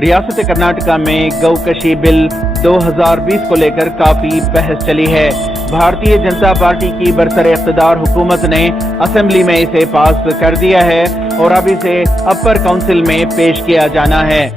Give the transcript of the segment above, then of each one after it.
ریاست کرناٹکا میں گوکشی بل 2020 کو لے کر کافی بحث چلی ہے۔ بھارتیہ جنتا پارٹی کی برسر اقتدار حکومت نے اسمبلی میں اسے پاس کر دیا ہے اور اب اسے اپر کونسل میں پیش کیا جانا ہے۔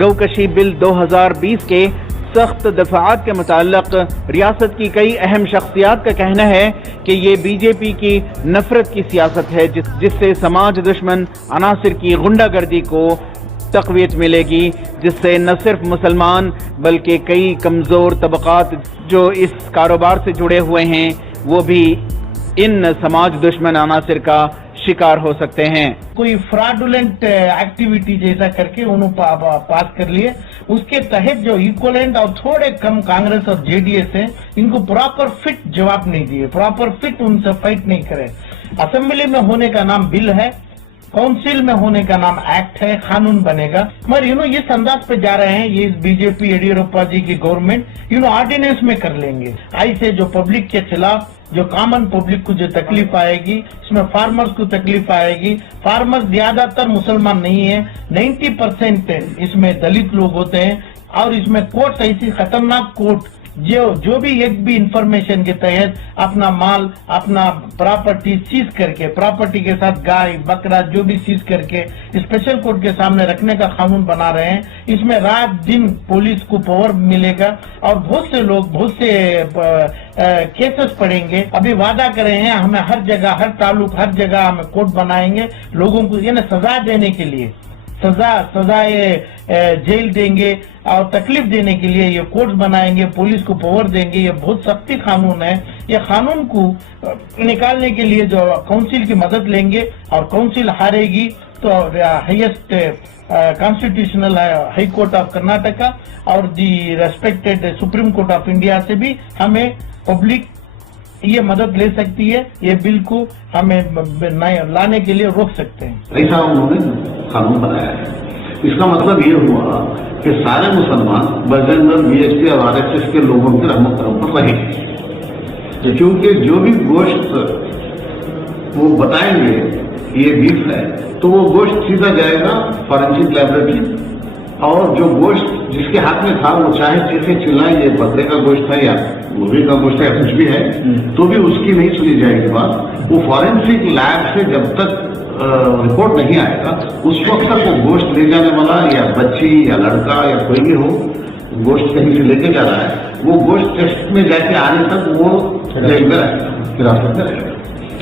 گوکشی بل 2020 کے سخت دفعات کے متعلق ریاست کی کئی اہم شخصیات کا کہنا ہے کہ یہ بی جے پی کی نفرت کی سیاست ہے جس سے سماج دشمن عناصر کی غنڈہ گردی کو تقویت ملے گی، جس سے نہ صرف مسلمان بلکہ کئی کمزور طبقات جو اس کاروبار سے جڑے ہوئے ہیں وہ بھی ان سماج دشمن عناصر کا شکار ہو سکتے ہیں۔ کوئی فراڈولنٹ ایکٹیویٹی جیسا کر کے انہوں پاس کر لیے، اس کے تحت جو ایکولنٹ اور تھوڑے کم کانگریس اور جے ڈی ایس ہیں ان کو پراپر فٹ جواب نہیں دیے، پراپر فٹ ان سے فائٹ نہیں کرے۔ اسمبلی میں ہونے کا نام بل ہے، کونسل میں ہونے کا نام ایکٹ ہے، قانون بنے گا، مگر اس انداز پہ جا رہے ہیں یہ بی جے پی یڈیورپا جی کی گورنمنٹ آرڈیننس میں کر لیں گے۔ ایسے جو پبلک کے خلاف، جو کامن پبلک کو جو تکلیف آئے گی، اس میں فارمرز کو تکلیف آئے گی۔ فارمرز زیادہ تر مسلمان نہیں ہیں، 90% اس میں دلت لوگ ہوتے ہیں، اور اس میں کورٹ ایسی خطرناک کورٹ جو بھی ایک بھی انفارمیشن کے تحت اپنا مال، اپنا پراپرٹی سیز کر کے، پراپرٹی کے ساتھ گائے بکرا جو بھی سیز کر کے اسپیشل کورٹ کے سامنے رکھنے کا قانون بنا رہے ہیں۔ اس میں رات دن پولیس کو پاور ملے گا اور بہت سے لوگ بہت سے کیسز پڑیں گے۔ ابھی وعدہ کرے ہیں ہمیں ہر جگہ، ہر تعلق، ہر جگہ ہمیں کورٹ بنائیں گے لوگوں کو سزا دینے کے لیے، سزائے جیل دیں گے اور تکلیف دینے کے لیے یہ کورٹس بنائیں گے، پولیس کو پاور دیں گے۔ یہ بہت سختی قانون ہے۔ یہ قانون کو نکالنے کے لیے جو کونسل کی مدد لیں گے اور کونسل ہارے گی تو highest constitutional high court of Karnataka اور the respected supreme court of India سے بھی ہمیں پبلک یہ مدد لے سکتی ہے، یہ بل کو ہمیں لانے کے لیے روک سکتے ہیں۔ ایسا انہوں نے قانون بنایا ہے۔ اس کا مطلب یہ ہوا کہ سارے مسلمان بجرنگ دل، بی ایس پی اور آر ایس ایس کے لوگوں کی رحمت کرم پر رہیں گے، کیونکہ جو بھی گوشت وہ بتائیں گے یہ بیف ہے تو وہ گوشت سیدھا جائے گا فارنسک لیبورٹری، اور جو گوشت جس کے ہاتھ میں تھا وہ چاہے چیخے چلائیں یہ بکرے کا گوشت ہے یا مرغی کا گوشت ہے یا کچھ بھی ہے تو بھی اس کی نہیں سنی جائے گی بات۔ وہ فارنسک لیب سے جب تک رپورٹ نہیں آئے گا اس وقت تک وہ گوشت لے جانے والا یا بچی یا لڑکا یا کوئی بھی ہو گوشت کہیں سے لے کے جا رہا ہے، وہ گوشت ٹیسٹ میں جا کے آنے تک وہ جیل میں رہے گا، حراست میں رہے گا۔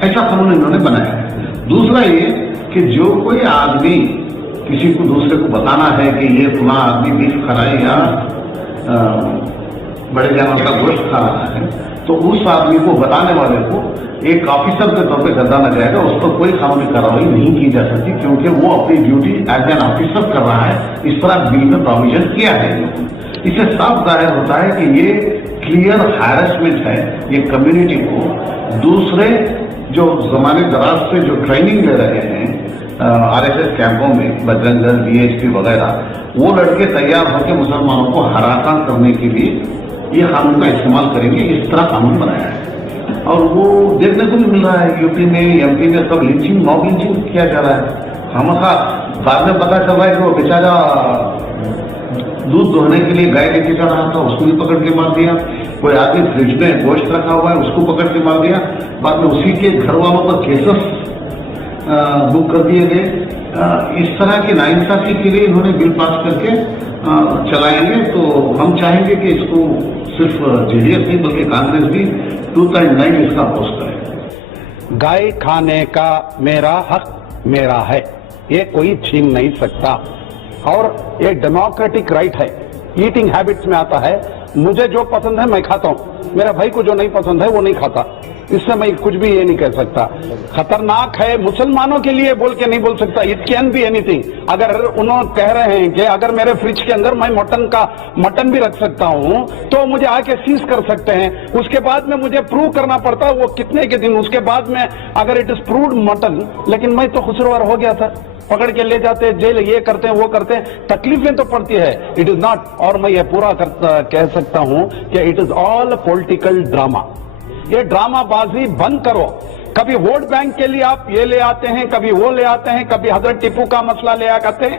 ایسا قانون انہوں نے بنایا ہے۔ دوسرا یہ کہ جو کوئی آدمی کسی کو دوسرے کو بتانا ہے کہ یہ فلاں آدمی بیف کھا رہا ہے یا بڑے جانور کا گوشت کھا رہا ہے تو اس آدمی کو بتانے والے کو ایک آفیسر کے طور پہ گردانا جائے گا، اس پر کوئی قانونی کارروائی نہیں کی جا سکتی کیونکہ وہ اپنی ڈیوٹی ایز این آفیسر کر رہا ہے۔ اس طرح بل میں پروویژن کیا ہے۔ اس سے صاف ظاہر ہوتا ہے کہ یہ کلیئر ہیرسمنٹ ہے، یہ کمیونٹی کو دوسرے جو زمانے دراز سے جو ٹریننگ دے رہے ہیں آر ایس ایس کیمپوں میں، بجرنگ دل، بی ایچ پی وغیرہ، وہ لڑکے تیار ہو کے مسلمانوں کو ہراساں کرنے کے لیے یہ قانون کا استعمال کریں گے۔ اس طرح قانون بنایا ہے اور وہ دیکھنے کو نہیں مل رہا ہے۔ یو پی میں، ایم پی میں سب لنچنگ، موب لنچنگ کیا جا رہا ہے۔ خامخواہ بعد میں پتا چل رہا ہے کہ وہ بیچارہ دودھ دھونے کے لیے گائے لے کے جا رہا تھا، اس کو بھی پکڑ کے مار دیا۔ کوئی آدمی فریج میں گوشت رکھا ہوا ہے، اس کو پکڑ کے مار دیا۔ بعد میں اسی کے گھر والوں پر کیسز بک کر دیے گئے۔ اس طرح کی ناانصافی کے لیے انہوں نے بل پاس کر کے چلائیں گے تو ہم چاہیں گے کہ اس کو صرف جے ڈی ایس نہیں بلکہ کانگریس بھی 2009 اس کا اپوز کرے۔ گائے کھانے کا میرا حق میرا ہے، یہ کوئی چھین نہیں سکتا اور یہ ڈیموکریٹک رائٹ ہے۔ ایٹنگ ہیبٹس میں آتا ہے، مجھے جو پسند ہے میں کھاتا ہوں، میرا بھائی کو جو نہیں پسند ہے وہ نہیں کھاتا۔ اس سے میں کچھ بھی یہ نہیں کہہ سکتا۔ خطرناک ہے مسلمانوں کے لیے بول کے نہیں بول سکتا، it can be anything. اگر انہوں کہہ رہے ہیں کہ اگر میرے فریج کے اندر میں مٹن بھی رکھ سکتا ہوں تو مجھے آ کے سیز کر سکتے ہیں، اس کے بعد میں مجھے پروو کرنا پڑتا ہے وہ کتنے کے دن، اس کے بعد میں اگر اٹ از پرووڈ مٹن، لیکن میں تو خسروار ہو گیا تھا، پکڑ کے لے جاتے جیل، یہ کرتے ہیں وہ کرتے ہیں، تکلیفیں تو پڑتی ہے۔ اٹ از ناٹ، اور میں یہ پورا کہہ سکتا ہوں کہ it is all political drama. یہ ڈرامہ بازی بند کرو۔ کبھی ووٹ بینک کے لیے آپ یہ لے آتے ہیں، کبھی وہ لے آتے ہیں، کبھی حضرت ٹیپو کا مسئلہ لے آتے ہیں۔